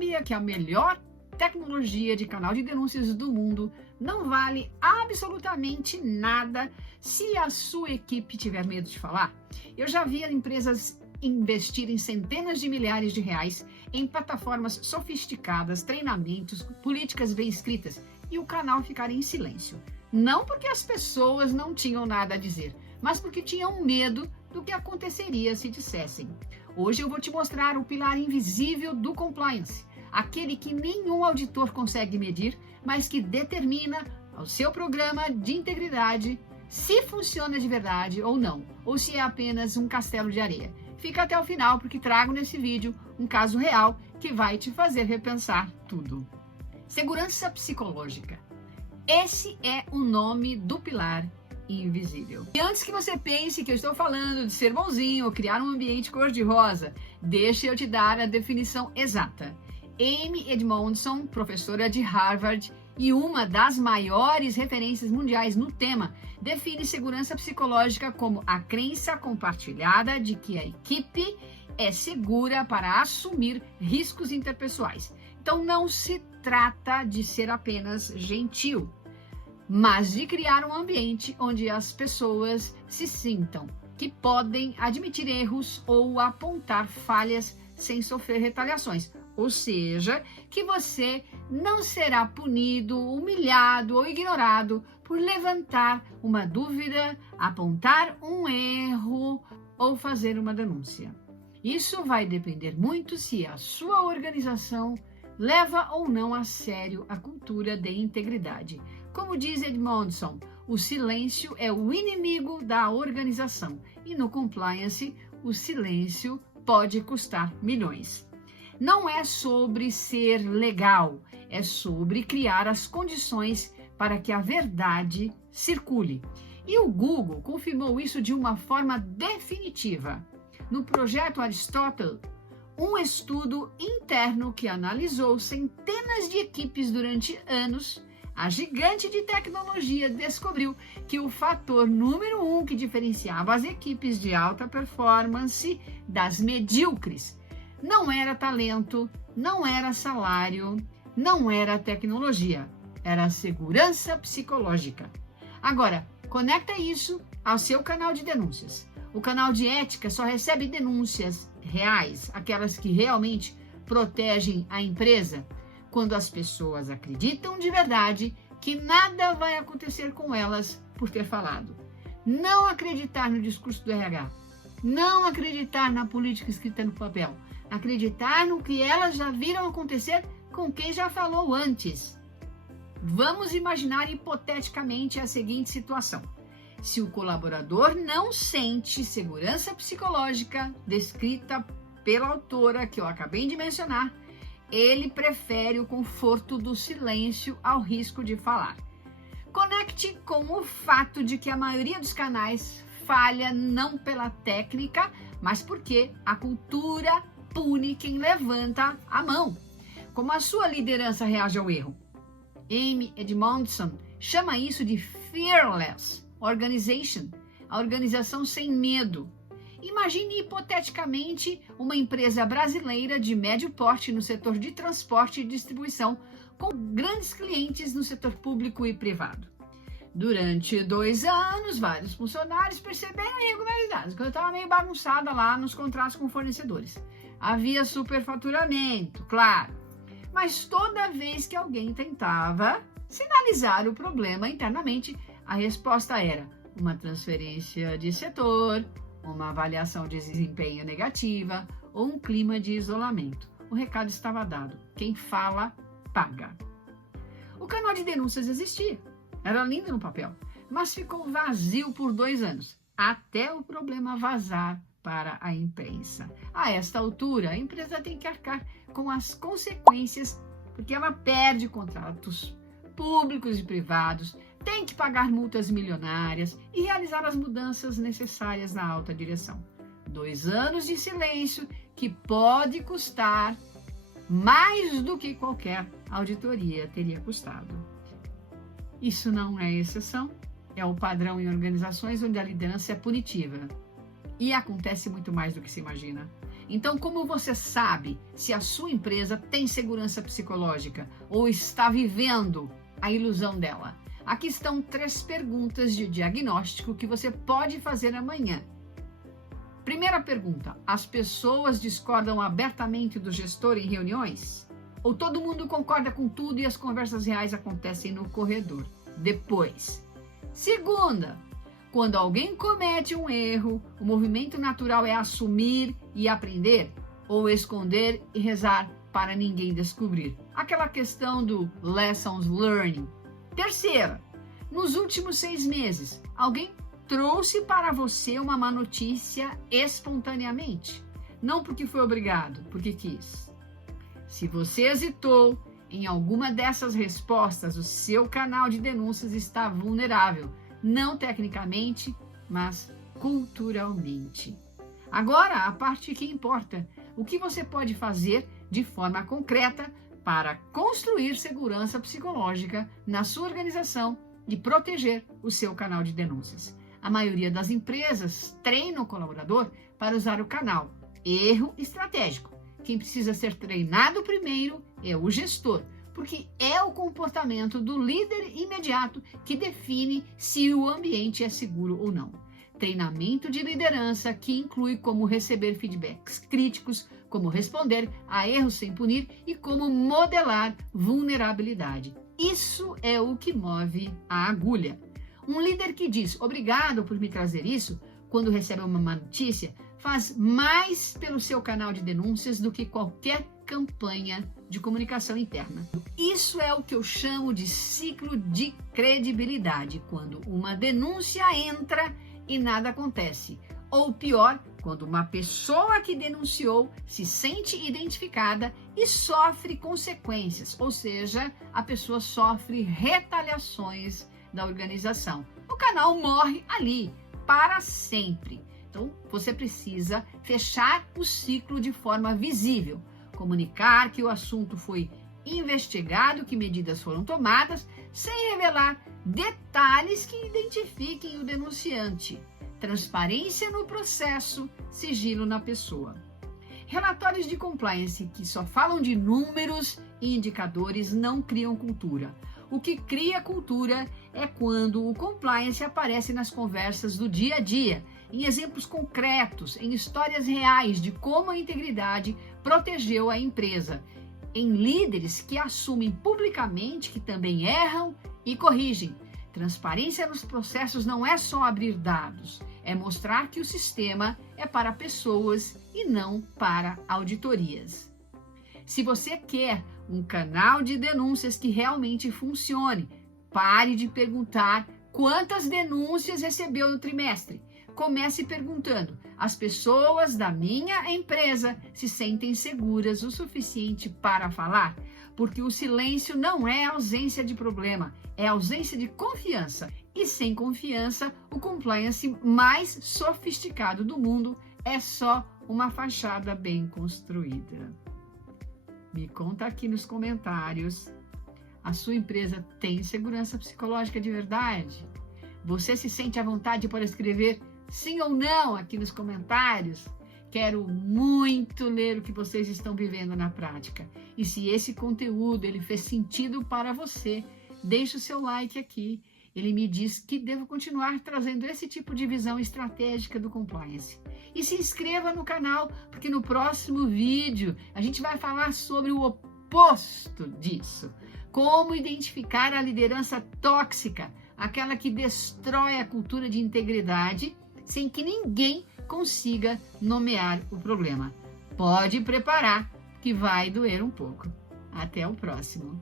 sabia que a melhor tecnologia de canal de denúncias do mundo não vale absolutamente nada se a sua equipe tiver medo de falar? Eu já vi empresas investirem centenas de milhares de reais em plataformas sofisticadas, treinamentos, políticas bem escritas e o canal ficar em silêncio. Não porque as pessoas não tinham nada a dizer, mas porque tinham medo do que aconteceria se dissessem. Hoje eu vou te mostrar o pilar invisível do compliance, aquele que nenhum auditor consegue medir, mas que determina ao seu programa de integridade se funciona de verdade ou não, ou se é apenas um castelo de areia. Fica até o final, porque trago nesse vídeo um caso real que vai te fazer repensar tudo. Segurança psicológica. Esse é o nome do pilar invisível. E antes que você pense que eu estou falando de ser bonzinho ou criar um ambiente cor-de-rosa, deixa eu te dar a definição exata. Amy Edmondson, professora de Harvard e uma das maiores referências mundiais no tema, define segurança psicológica como a crença compartilhada de que a equipe é segura para assumir riscos interpessoais. Então não se trata de ser apenas gentil, mas de criar um ambiente onde as pessoas se sintam que podem admitir erros ou apontar falhas sem sofrer retaliações. Ou seja, que você não será punido, humilhado ou ignorado por levantar uma dúvida, apontar um erro ou fazer uma denúncia. Isso vai depender muito se a sua organização leva ou não a sério a cultura de integridade. Como diz Edmondson, o silêncio é o inimigo da organização e no compliance o silêncio pode custar milhões. Não é sobre ser legal, é sobre criar as condições para que a verdade circule. E o Google confirmou isso de uma forma definitiva. No projeto Aristóteles, um estudo interno que analisou centenas de equipes durante anos, a gigante de tecnologia descobriu que o fator número 1 que diferenciava as equipes de alta performance das medíocres não era talento, não era salário, não era tecnologia, era a segurança psicológica. Agora, conecta isso ao seu canal de denúncias. O canal de ética só recebe denúncias reais, aquelas que realmente protegem a empresa, quando as pessoas acreditam de verdade que nada vai acontecer com elas por ter falado. Não acreditar no discurso do RH, não acreditar na política escrita no papel, acreditar no que elas já viram acontecer com quem já falou antes. Vamos imaginar hipoteticamente a seguinte situação. Se o colaborador não sente segurança psicológica descrita pela autora que eu acabei de mencionar, ele prefere o conforto do silêncio ao risco de falar. Conecte com o fato de que a maioria dos canais falha não pela técnica, mas porque a cultura pune quem levanta a mão. Como a sua liderança reage ao erro? Amy Edmondson chama isso de fearless organization, a organização sem medo. Imagine hipoteticamente uma empresa brasileira de médio porte no setor de transporte e distribuição, com grandes clientes no setor público e privado. Durante 2 anos, vários funcionários perceberam irregularidades, que eu estava meio bagunçada lá nos contratos com fornecedores. Havia superfaturamento, claro, mas toda vez que alguém tentava sinalizar o problema internamente, a resposta era uma transferência de setor, uma avaliação de desempenho negativa ou um clima de isolamento. O recado estava dado. Quem fala, paga. O canal de denúncias existia. Era lindo no papel, mas ficou vazio por 2 anos, até o problema vazar para a imprensa. A esta altura, a empresa tem que arcar com as consequências, porque ela perde contratos públicos e privados, tem que pagar multas milionárias e realizar as mudanças necessárias na alta direção. 2 anos de silêncio que pode custar mais do que qualquer auditoria teria custado. Isso não é exceção, é o padrão em organizações onde a liderança é punitiva. E acontece muito mais do que se imagina. Então, como você sabe se a sua empresa tem segurança psicológica ou está vivendo a ilusão dela? Aqui estão 3 perguntas de diagnóstico que você pode fazer amanhã. Primeira pergunta: as pessoas discordam abertamente do gestor em reuniões? Ou todo mundo concorda com tudo e as conversas reais acontecem no corredor? Depois. Segunda: quando alguém comete um erro, o movimento natural é assumir e aprender, ou esconder e rezar para ninguém descobrir. Aquela questão do lessons learning. Terceira: nos últimos 6 meses, alguém trouxe para você uma má notícia espontaneamente? Não porque foi obrigado, porque quis. Se você hesitou em alguma dessas respostas, o seu canal de denúncias está vulnerável, não tecnicamente, mas culturalmente. Agora, a parte que importa: o que você pode fazer de forma concreta para construir segurança psicológica na sua organização e proteger o seu canal de denúncias. A maioria das empresas treina o colaborador para usar o canal. Erro estratégico. Quem precisa ser treinado primeiro é o gestor, porque é o comportamento do líder imediato que define se o ambiente é seguro ou não. Treinamento de liderança que inclui como receber feedbacks críticos, como responder a erros sem punir e como modelar vulnerabilidade. Isso é o que move a agulha. Um líder que diz obrigado por me trazer isso, quando recebe uma má notícia, faz mais pelo seu canal de denúncias do que qualquer campanha de comunicação interna. Isso é o que eu chamo de ciclo de credibilidade, quando uma denúncia entra e nada acontece. Ou pior, quando uma pessoa que denunciou se sente identificada e sofre consequências, ou seja, a pessoa sofre retaliações da organização. O canal morre ali, para sempre. Então, você precisa fechar o ciclo de forma visível, comunicar que o assunto foi investigado, que medidas foram tomadas, sem revelar detalhes que identifiquem o denunciante. Transparência no processo, sigilo na pessoa. Relatórios de compliance que só falam de números e indicadores não criam cultura. O que cria cultura é quando o compliance aparece nas conversas do dia a dia, em exemplos concretos, em histórias reais de como a integridade protegeu a empresa, em líderes que assumem publicamente que também erram e corrigem. Transparência nos processos não é só abrir dados, é mostrar que o sistema é para pessoas e não para auditorias. Se você quer um canal de denúncias que realmente funcione, pare de perguntar quantas denúncias recebeu no trimestre. Comece perguntando: as pessoas da minha empresa se sentem seguras o suficiente para falar? Porque o silêncio não é ausência de problema, é ausência de confiança. E sem confiança, o compliance mais sofisticado do mundo é só uma fachada bem construída. Me conta aqui nos comentários: a sua empresa tem segurança psicológica de verdade? Você se sente à vontade para escrever sim ou não aqui nos comentários? Quero muito ler o que vocês estão vivendo na prática. E se esse conteúdo ele fez sentido para você, deixe o seu like aqui. Ele me diz que devo continuar trazendo esse tipo de visão estratégica do compliance. E se inscreva no canal, porque no próximo vídeo a gente vai falar sobre o oposto disso. Como identificar a liderança tóxica, aquela que destrói a cultura de integridade sem que ninguém consiga nomear o problema. Pode preparar, que vai doer um pouco. Até o próximo.